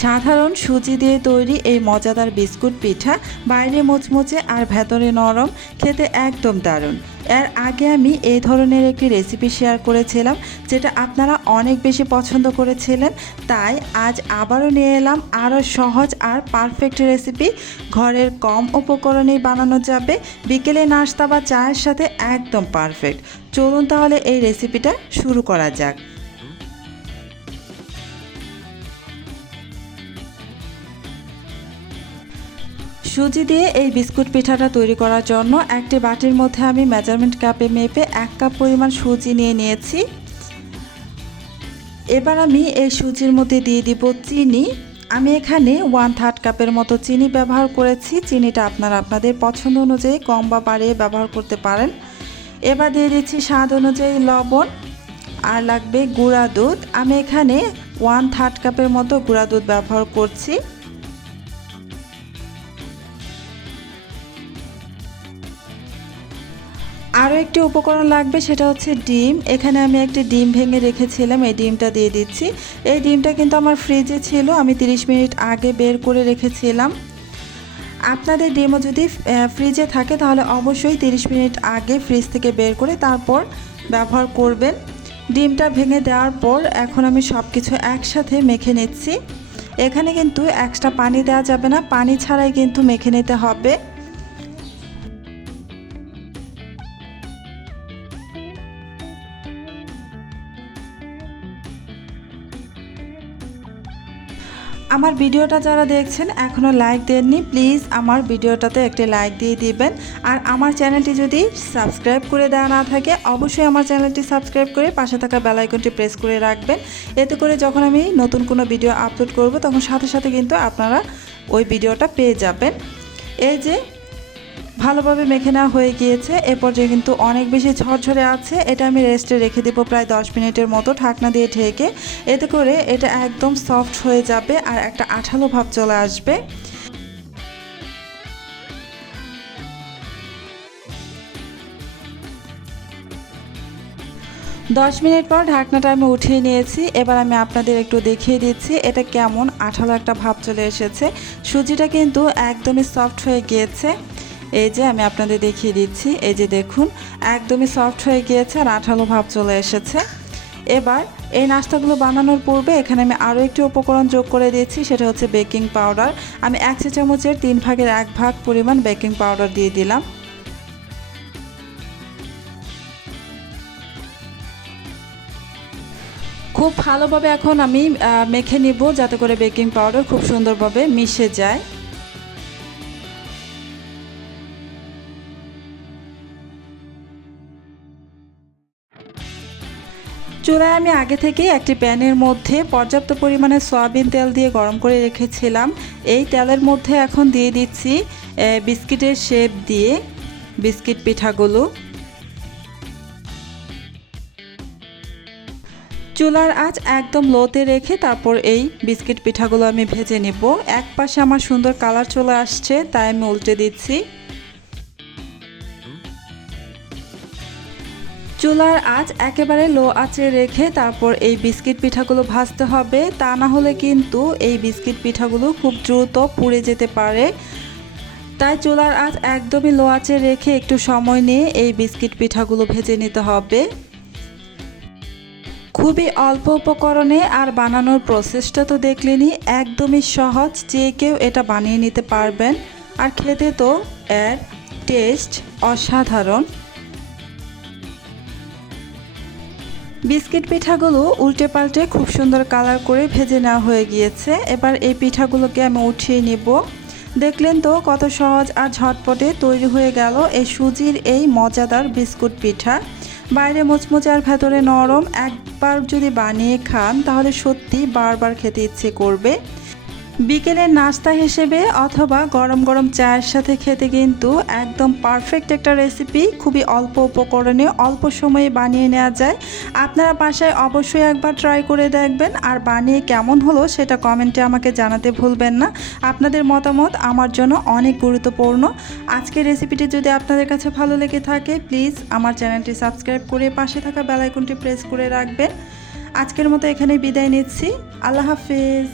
সাধারণ সুজি দিয়ে তৈরি এই মজাদার বিস্কুট পিঠা বাইরে মুচমুচে আর ভেতরে নরম, খেতে একদম দারুণ। এর আগে আমি এই ধরনের একটি রেসিপি শেয়ার করেছিলাম, যেটা আপনারা অনেক বেশি পছন্দ করেছিলেন। তাই আজ আবারও নিয়ে এলাম আরও সহজ আর পারফেক্ট রেসিপি। ঘরের কম উপকরণেই বানানো যাবে, বিকেলে নাস্তা বা চায়ের সাথে একদম পারফেক্ট। চলুন তাহলে এই রেসিপিটা শুরু করা যাক। সুজি দিয়ে এই বিস্কুট পিঠাটা তৈরি করার জন্য একটি বাটির মধ্যে আমি মেজারমেন্ট কাপে মেপে 1 কাপ পরিমাণ সুজি নিয়েছি। এবার আমি এই সুজির মধ্যে দিয়ে দিব চিনি। আমি এখানে 1/3 কাপের মতো চিনি ব্যবহার করেছি। চিনিটা আপনারা আপনাদের পছন্দ অনুযায়ী কম বা বাড়িয়ে ব্যবহার করতে পারেন। এবার দিয়ে দিচ্ছি স্বাদ অনুযায়ী লবণ, আর লাগবে গুঁড়া দুধ। আমি এখানে 1/3 কাপের মতো গুঁড়া দুধ ব্যবহার করছি। আরও একটি উপকরণ লাগবে, সেটা হচ্ছে ডিম। এখানে আমি একটি ডিম ভেঙে রেখেছিলাম, এই ডিমটা দিয়ে দিচ্ছি। এই ডিমটা কিন্তু আমার ফ্রিজে ছিল, আমি 30 মিনিট আগে বের করে রেখেছিলাম। আপনাদের ডিমও যদি ফ্রিজে থাকে তাহলে অবশ্যই 30 মিনিট আগে ফ্রিজ থেকে বের করে তারপর ব্যবহার করবেন। ডিমটা ভেঙে দেওয়ার পর এখন আমি সব কিছু একসাথে মেখে নিচ্ছি। এখানে কিন্তু এক্সট্রা পানি দেওয়া যাবে না, পানি ছাড়াই কিন্তু মেখে নিতে হবে। আমার ভিডিওটা যারা দেখছেন এখনও লাইক দেননি, প্লিজ আমার ভিডিওটাতে একটি লাইক দিয়ে দিবেন। আর আমার চ্যানেলটি যদি সাবস্ক্রাইব করে দেওয়া না থাকে অবশ্যই আমার চ্যানেলটি সাবস্ক্রাইব করে পাশে থাকা বেল আইকনটি প্রেস করে রাখবেন। এতে করে যখন আমি নতুন কোনো ভিডিও আপলোড করব তখন সাথে সাথে কিন্তু আপনারা ওই ভিডিওটা পেয়ে যাবেন। এই যে ভালোভাবে মেখে নেওয়া হয়ে গিয়েছে, এ পর্যায়ে কিন্তু অনেক বেশি ঝরঝরে আছে। এটা আমি রেস্টে রেখে দেবো প্রায় 10 মিনিটের মতো ঢাকনা দিয়ে ঢেকে। এতে করে এটা একদম সফট হয়ে যাবে আর একটা আঠালো ভাব চলে আসবে। দশ মিনিট পর ঢাকনাটা আমি উঠিয়ে নিয়েছি। এবার আমি আপনাদের একটু দেখিয়ে দিচ্ছি এটা কেমন আঠালো একটা ভাব চলে এসেছে। সুজিটা কিন্তু একদমই সফট হয়ে গিয়েছে। এই যে আমি আপনাদের দেখিয়ে দিচ্ছি, এই যে দেখুন একদমই সফট হয়ে গিয়েছে আর আঠালো ভাব চলে এসেছে। এবার এই নাস্তাগুলো বানানোর পূর্বে এখানে আমি আরও একটি উপকরণ যোগ করে দিয়েছি, সেটা হচ্ছে বেকিং পাউডার। আমি 1 চা চামচের 3 ভাগের 1 ভাগ পরিমাণ বেকিং পাউডার দিয়ে দিলাম। খুব ভালোভাবে এখন আমি মেখে নিব যাতে করে বেকিং পাউডার খুব সুন্দরভাবে মিশে যায়। চুলায় আমি আগে থেকেই একটি প্যানের মধ্যে পর্যাপ্ত পরিমাণে সয়াবিন তেল দিয়ে গরম করে রেখেছিলাম। এই তেলের মধ্যে এখন দিয়ে দিচ্ছি বিস্কিটের শেপ দিয়ে বিস্কিট পিঠাগুলো। চুলার আঁচ একদম লোতে রেখে তারপর এই বিস্কিট পিঠাগুলো আমি ভেজে নেব। এক পাশে আমার সুন্দর কালার চলে আসছে, তাই আমি উল্টে দিচ্ছি। চুলার আঁচ একেবারে লো আঁচে রেখে তারপর এই বিস্কিট পিঠাগুলো ভাজতে হবে, তা না হলে কিন্তু এই বিস্কিট পিঠাগুলো খুব দ্রুত পুড়ে যেতে পারে। তাই চুলার আঁচ একদমই লো আঁচে রেখে একটু সময় নিয়ে এই বিস্কিট পিঠাগুলো ভেজে নিতে হবে। খুবই অল্প উপকরণে আর বানানোর প্রসেসটা তো দেখলেনই, একদমই সহজ, যে কেউ এটা বানিয়ে নিতে পারবেন। আর খেতে তো এর টেস্ট অসাধারণ। বিস্কিট পিঠাগুলো উল্টে পাল্টে খুব সুন্দর কালার করে ভেজে নেওয়া হয়ে গিয়েছে। এবার এই পিঠাগুলোকে আমি উঠিয়ে নেব। দেখলেন তো কত সহজ আর ঝটপটে তৈরি হয়ে গেল এই সুজির এই মজাদার বিস্কুট পিঠা। বাইরে মুচমুচে আর ভেতরে নরম। একবার যদি বানিয়ে খান তাহলে সত্যি বারবার খেতে ইচ্ছে করবে। বিকেলের নাস্তা হিসেবে অথবা গরম গরম চায়ের সাথে খেতে কিন্তু একদম পারফেক্ট একটা রেসিপি। খুবই অল্প উপকরণে অল্প সময়ে বানিয়ে নেওয়া যায়। আপনারা বাসায় অবশ্যই একবার ট্রাই করে দেখবেন, আর বানিয়ে কেমন হলো সেটা কমেন্টে আমাকে জানাতে ভুলবেন না। আপনাদের মতামত আমার জন্য অনেক গুরুত্বপূর্ণ। আজকের রেসিপিটি যদি আপনাদের কাছে ভালো লেগে থাকে প্লিজ আমার চ্যানেলটি সাবস্ক্রাইব করে পাশে থাকা বেল আইকনটি প্রেস করে রাখবেন। আজকের মতো এখানেই বিদায় নিচ্ছি। আল্লাহ হাফেজ।